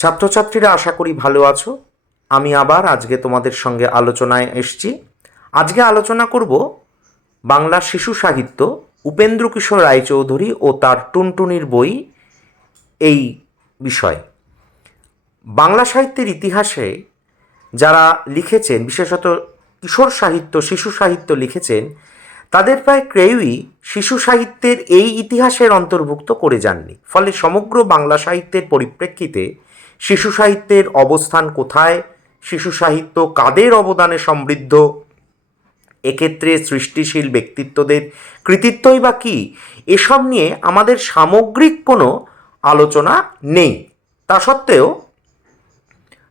ছাত্রছাত্রীরা আশা করি ভালো আছো। আমি আবার আজকে তোমাদের সঙ্গে আলোচনায় এসেছি। আজকে আলোচনা করব বাংলা শিশু সাহিত্য উপেন্দ্র কিশোর রায়চৌধুরী ও তার টুনটুনির বই এই বিষয়ে। বাংলা সাহিত্যের ইতিহাসে যারা লিখেছেন, বিশেষত কিশোর সাহিত্য শিশু সাহিত্য লিখেছেন, তাদের প্রায় কেউই শিশু সাহিত্যের এই ইতিহাসের অন্তর্ভুক্ত করে যাননি। ফলে সমগ্র বাংলা সাহিত্যের পরিপ্রেক্ষিতে শিশু সাহিত্যের অবস্থান কোথায়, শিশু সাহিত্য কাদের অবদানে সমৃদ্ধ, এক্ষেত্রে সৃষ্টিশীল ব্যক্তিত্বদের কৃতিত্বই বা কী, এসব নিয়ে আমাদের সামগ্রিক কোনো আলোচনা নেই। তা সত্ত্বেও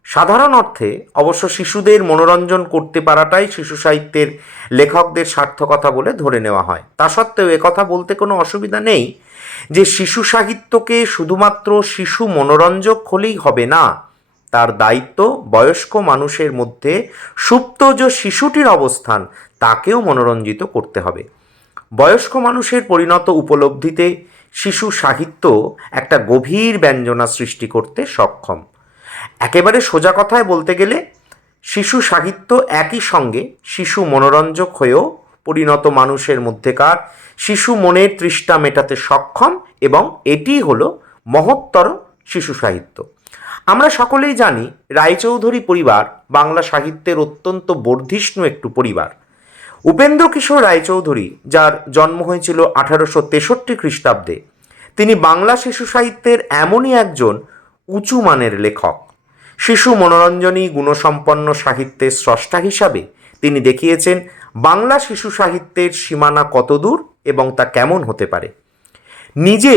সাধারণ অর্থে অবশ্য শিশুদের মনোরঞ্জন করতে পারাটাই শিশু সাহিত্যের লেখকদের সার্থকতা বলে ধরে নেওয়া হয়। তা সত্ত্বেও একথা বলতে কোনো অসুবিধা নেই যে শিশু সাহিত্যকে শুধুমাত্র শিশু মনোরঞ্জক হলেই হবে না, তার দায়িত্ব বয়স্ক মানুষের মধ্যে সুপ্ত যে শিশুটির অবস্থান তাকেও মনোরঞ্জিত করতে হবে। বয়স্ক মানুষের পরিণত উপলব্ধিতে শিশু সাহিত্য একটা গভীর ব্যঞ্জনা সৃষ্টি করতে সক্ষম। একেবারে সোজা কথায় বলতে গেলে শিশু সাহিত্য একই সঙ্গে শিশু মনোরঞ্জক হয়েও পরিণত মানুষের মধ্যেকার শিশু মনের তৃষ্ণা মেটাতে সক্ষম, এবং এটিই হলো মহত্তর শিশু সাহিত্য। আমরা সকলেই জানি রায়চৌধুরী পরিবার বাংলা সাহিত্যের অত্যন্ত বর্ধিষ্ণু একটু পরিবার। উপেন্দ্র কিশোর রায়চৌধুরী, যার জন্ম হয়েছিল 1863 খ্রিস্টাব্দে, তিনি বাংলা শিশু সাহিত্যের এমনই একজন উঁচু মানের লেখক। শিশু মনোরঞ্জনী গুণসম্পন্ন সাহিত্যের স্রষ্টা হিসাবে তিনি দেখিয়েছেন বাংলা শিশু সাহিত্যের সীমানা কতদূর এবং তা কেমন হতে পারে। নিজে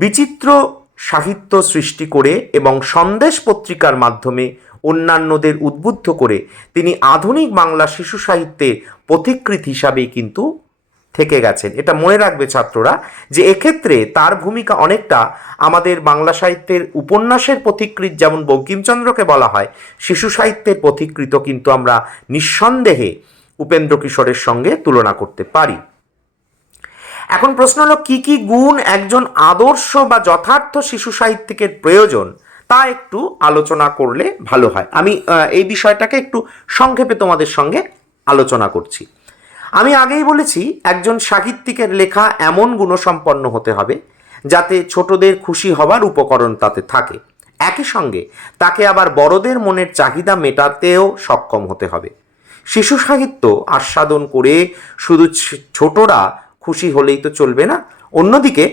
বিচিত্র সাহিত্য সৃষ্টি করে এবং সন্দেশ পত্রিকার মাধ্যমে অন্যান্যদের উদ্বুদ্ধ করে তিনি আধুনিক বাংলা শিশু সাহিত্যের পথিকৃৎ হিসাবেই কিন্তু থেকে গেছেন। এটা মনে রাখবে ছাত্ররা যে এক্ষেত্রে তার ভূমিকা অনেকটা আমাদের বাংলা সাহিত্যের উপন্যাসের পথিকৃৎ যেমন বঙ্কিমচন্দ্রকে বলা হয়, শিশু সাহিত্যের পথিকৃৎ কিন্তু আমরা নিঃসন্দেহে উপেন্দ্র কিশোরের সঙ্গে তুলনা করতে পারি। এখন প্রশ্ন হলো কি কি গুণ একজন আদর্শ বা যথার্থ শিশু সাহিত্যিকের প্রয়োজন, তা একটু আলোচনা করলে ভালো হয়। আমি এই বিষয়টাকে একটু সংক্ষেপে তোমাদের সঙ্গে আলোচনা করছি। আমি আগেই বলেছি একজন সাহিত্যিকের লেখা এমন গুণসম্পন্ন হতে হবে যাতে ছোটদের খুশি হবার উপকরণ তাতে থাকে, একই সঙ্গে তাকে আবার বড়দের মনের চাহিদা মেটাতেও সক্ষম হতে হবে। শিশু সাহিত্য আস্বাদন করে শুধু ছোটরা খুশি হলেই তো চলবে না, অন্যদিকে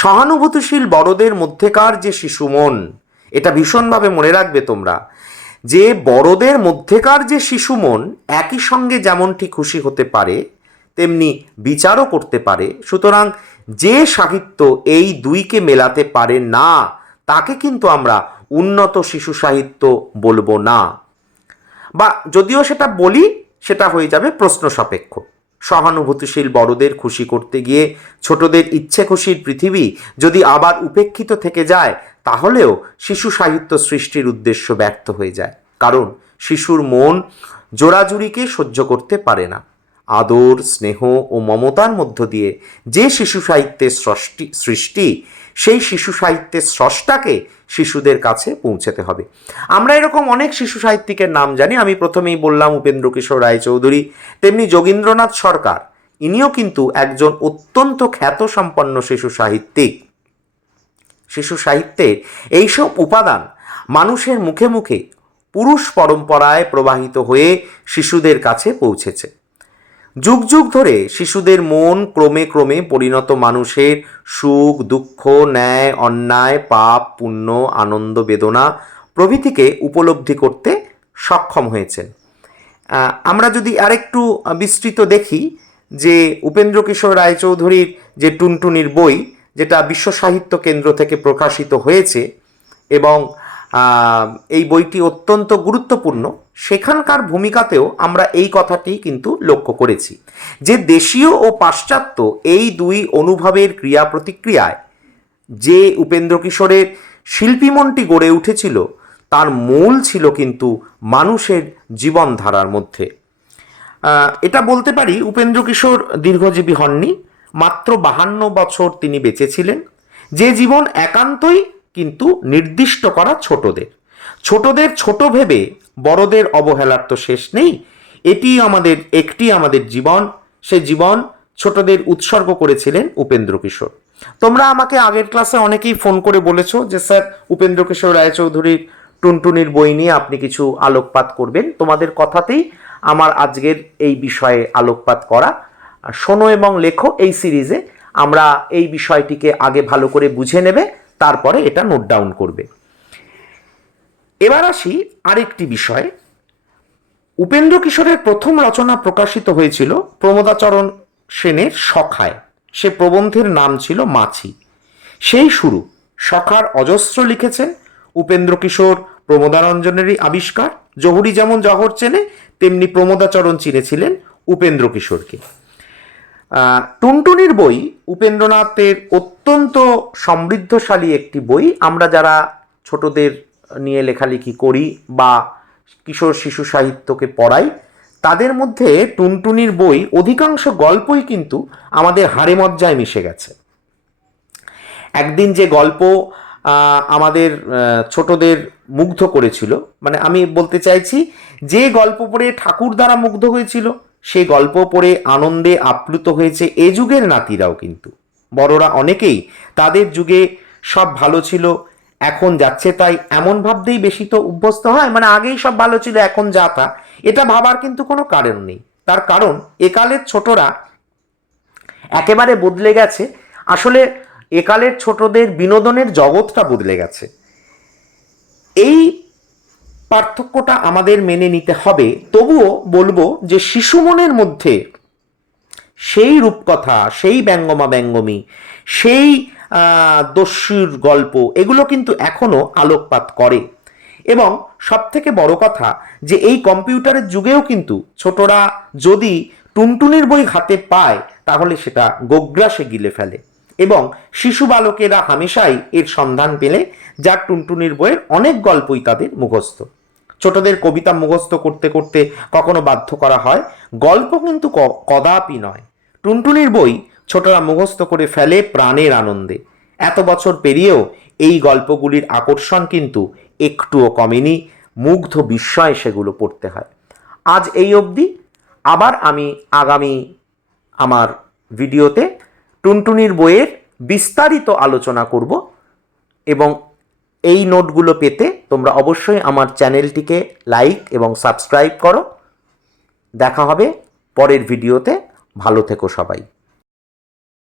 সহানুভূতিশীল বড়দের মধ্যেকার যে শিশু মন, এটা ভীষণভাবে মনে রাখবে তোমরা, যে বড়দের মধ্যেকার যে শিশু মন একই সঙ্গে যেমনটি খুশি হতে পারে তেমনি বিচারও করতে পারে। সুতরাং যে সাহিত্য এই দুইকে মেলাতে পারে না তাকে কিন্তু আমরা উন্নত শিশু সাহিত্য বলবো না, বা যদিও সেটা বলি সেটা হয়ে যাবে প্রশ্ন সাপেক্ষ। সহানুভূতিশীল বড়দের খুশি করতে গিয়ে ছোটদের ইচ্ছে খুশির পৃথিবী যদি আবার উপেক্ষিত থেকে যায় তাহলেও শিশু সাহিত্য সৃষ্টির উদ্দেশ্য ব্যর্থ হয়ে যায়, কারণ শিশুর মন জোড়াজুড়িকে সহ্য করতে পারে না। আদর, স্নেহ ও মমতার মধ্য দিয়ে যে শিশু সাহিত্যের সৃষ্টি, সেই শিশু সাহিত্যের স্রষ্টাকে শিশুদের কাছে পৌঁছাতে হবে। আমরা এরকম অনেক শিশু সাহিত্যিকের নাম জানি। আমি প্রথমেই বললাম উপেন্দ্র কিশোর রায়চৌধুরী, তেমনি যোগীন্দ্রনাথ সরকার, ইনিও কিন্তু একজন অত্যন্ত খ্যাতসম্পন্ন শিশু সাহিত্যিক। শিশু সাহিত্যে এইসব উপাদান মানুষের মুখে মুখে পুরুষ পরম্পরায় প্রবাহিত হয়ে শিশুদের কাছে পৌঁছেছে। যুগ যুগ ধরে শিশুদের মন ক্রমে ক্রমে পরিণত মানুষের সুখ দুঃখ, ন্যায় অন্যায়, পাপ পুণ্য, আনন্দ বেদনা প্রভৃতিকে উপলব্ধি করতে সক্ষম হয়েছেন। আমরা যদি আরেকটু বিস্তৃত দেখি যে উপেন্দ্র কিশোর রায়চৌধুরীর যে টুনটুনির বই, যেটা বিশ্ব সাহিত্য কেন্দ্র থেকে প্রকাশিত হয়েছে এবং এই বইটি অত্যন্ত গুরুত্বপূর্ণ, সেখানকার ভূমিকাতেও আমরা এই কথাটি কিন্তু লক্ষ্য করেছি যে দেশীয় ও পাশ্চাত্য এই দুই অনুভবের ক্রিয়া প্রতিক্রিয়ায় যে উপেন্দ্র কিশোরের শিল্পীমনটি গড়ে উঠেছিল তার মূল ছিল কিন্তু মানুষের জীবনধারার মধ্যে। এটা বলতে পারি উপেন্দ্র কিশোর দীর্ঘজীবী হননি, মাত্র 52 বছর তিনি বেঁচে ছিলেন, যে জীবন একান্তই কিন্তু নির্দিষ্ট করা ছোটদের। ছোটদের ছোট ভেবে বড়দের অবহেলার তো শেষ নেই। একটি আমাদের জীবন, সে জীবন ছোটদের উৎসর্গ করেছিলেন উপেন্দ্র কিশোর। তোমরা আমাকে আগের ক্লাসে অনেকেই ফোন করে বলেছো যে স্যার উপেন্দ্র কিশোর রায়চৌধুরীর টুনটুনির বই নিয়ে আপনি কিছু আলোকপাত করবেন। তোমাদের কথাতেই আমার আজকের এই বিষয়ে আলোকপাত করা। শোনো এবং লেখো এই সিরিজে আমরা এই বিষয়টিকে আগে ভালো করে বুঝে নেবে, তারপরে এটা নোট ডাউন করবে। এবার আসি আরেকটি বিষয়। উপেন্দ্র কিশোরের প্রথম রচনা প্রকাশিত হয়েছিল প্রমোদাচরণ সেনের সখায়। সে প্রবন্ধের নাম ছিল মাছি। সেই শুরু। সখার অজস্র লিখেছেন উপেন্দ্র কিশোর। প্রমোদারঞ্জনেরই আবিষ্কার। জহুরি যেমন জহর চেনে, তেমনি প্রমোদাচরণ চিনেছিলেন উপেন্দ্র কিশোরকে। টুনটুনির বই উপেন্দ্রনাথের অত্যন্ত সমৃদ্ধশালী একটি বই। আমরা যারা ছোটদের নিয়ে লেখালেখি করি বা কিশোর শিশু সাহিত্যকে পড়াই, তাদের মধ্যে টুনটুনির বই অধিকাংশ গল্পই কিন্তু আমাদের হাড়ে মজ্জায় মিশে গেছে। একদিন যে গল্প আমাদের ছোটদের মুগ্ধ করেছিল, মানে আমি বলতে চাইছি যে গল্প পড়ে ঠাকুর দ্বারা মুগ্ধ হয়েছিল, সে গল্প পড়ে আনন্দে আপ্লুত হয়েছে এ যুগের নাতিরাও। কিন্তু বড়রা অনেকেই তাদের যুগে সব ভালো ছিল, এখন যাচ্ছে তাই, এমন ভাবতেই বেশি তো অভ্যস্ত হয়। মানে আগেই সব ভালো ছিল, এখন যা তা, এটা ভাবার কিন্তু কোনো কারণ নেই। তার কারণ একালের ছোটরা একেবারে বদলে গেছে। আসলে একালের ছোটদের বিনোদনের জগৎটা বদলে গেছে। এই পার্থক্যটা আমাদের মেনে নিতে হবে। তবুও বলবো যে শিশু মনের মধ্যে সেই রূপকথা, সেই ব্যঙ্গমা ব্যঙ্গমী, সেই দস্যুর গল্প, এগুলো কিন্তু এখনো আলোকপাত করে। এবং সব থেকে বড় কথা যে এই কম্পিউটারের যুগেও কিন্তু ছোটরা যদি টুনটুনির বই হাতে পায় তাহলে সেটা গোগ্রাসে গিলে ফেলে। এবং শিশু বালকেরা হামেশাই এর সন্ধান পেলে যার টুনটুনির বইয়ের অনেক গল্পই তাদের মুখস্থ। ছোটদের কবিতা মুখস্থ করতে করতে কখনো বাধ্য করা হয়, গল্প কিন্তু কদাপি নয়। টুনটুনির বই ছোটরা মুখস্থ করে ফেলে প্রাণের আনন্দে। এত বছর পেরিয়েও এই গল্পগুলির আকর্ষণ কিন্তু একটুও কমেনি। মুগ্ধ বিস্ময়ে সেগুলো পড়তে হয়। আজ এই অবধি। আবার আমি আগামী আমার ভিডিওতে টুনটুনির বইয়ের বিস্তারিত আলোচনা করব। এবং এই নোটগুলো পেতে তোমরা অবশ্যই আমার চ্যানেলটিকে লাইক এবং সাবস্ক্রাইব করো। দেখা হবে পরের ভিডিওতে। ভালো থেকো সবাই।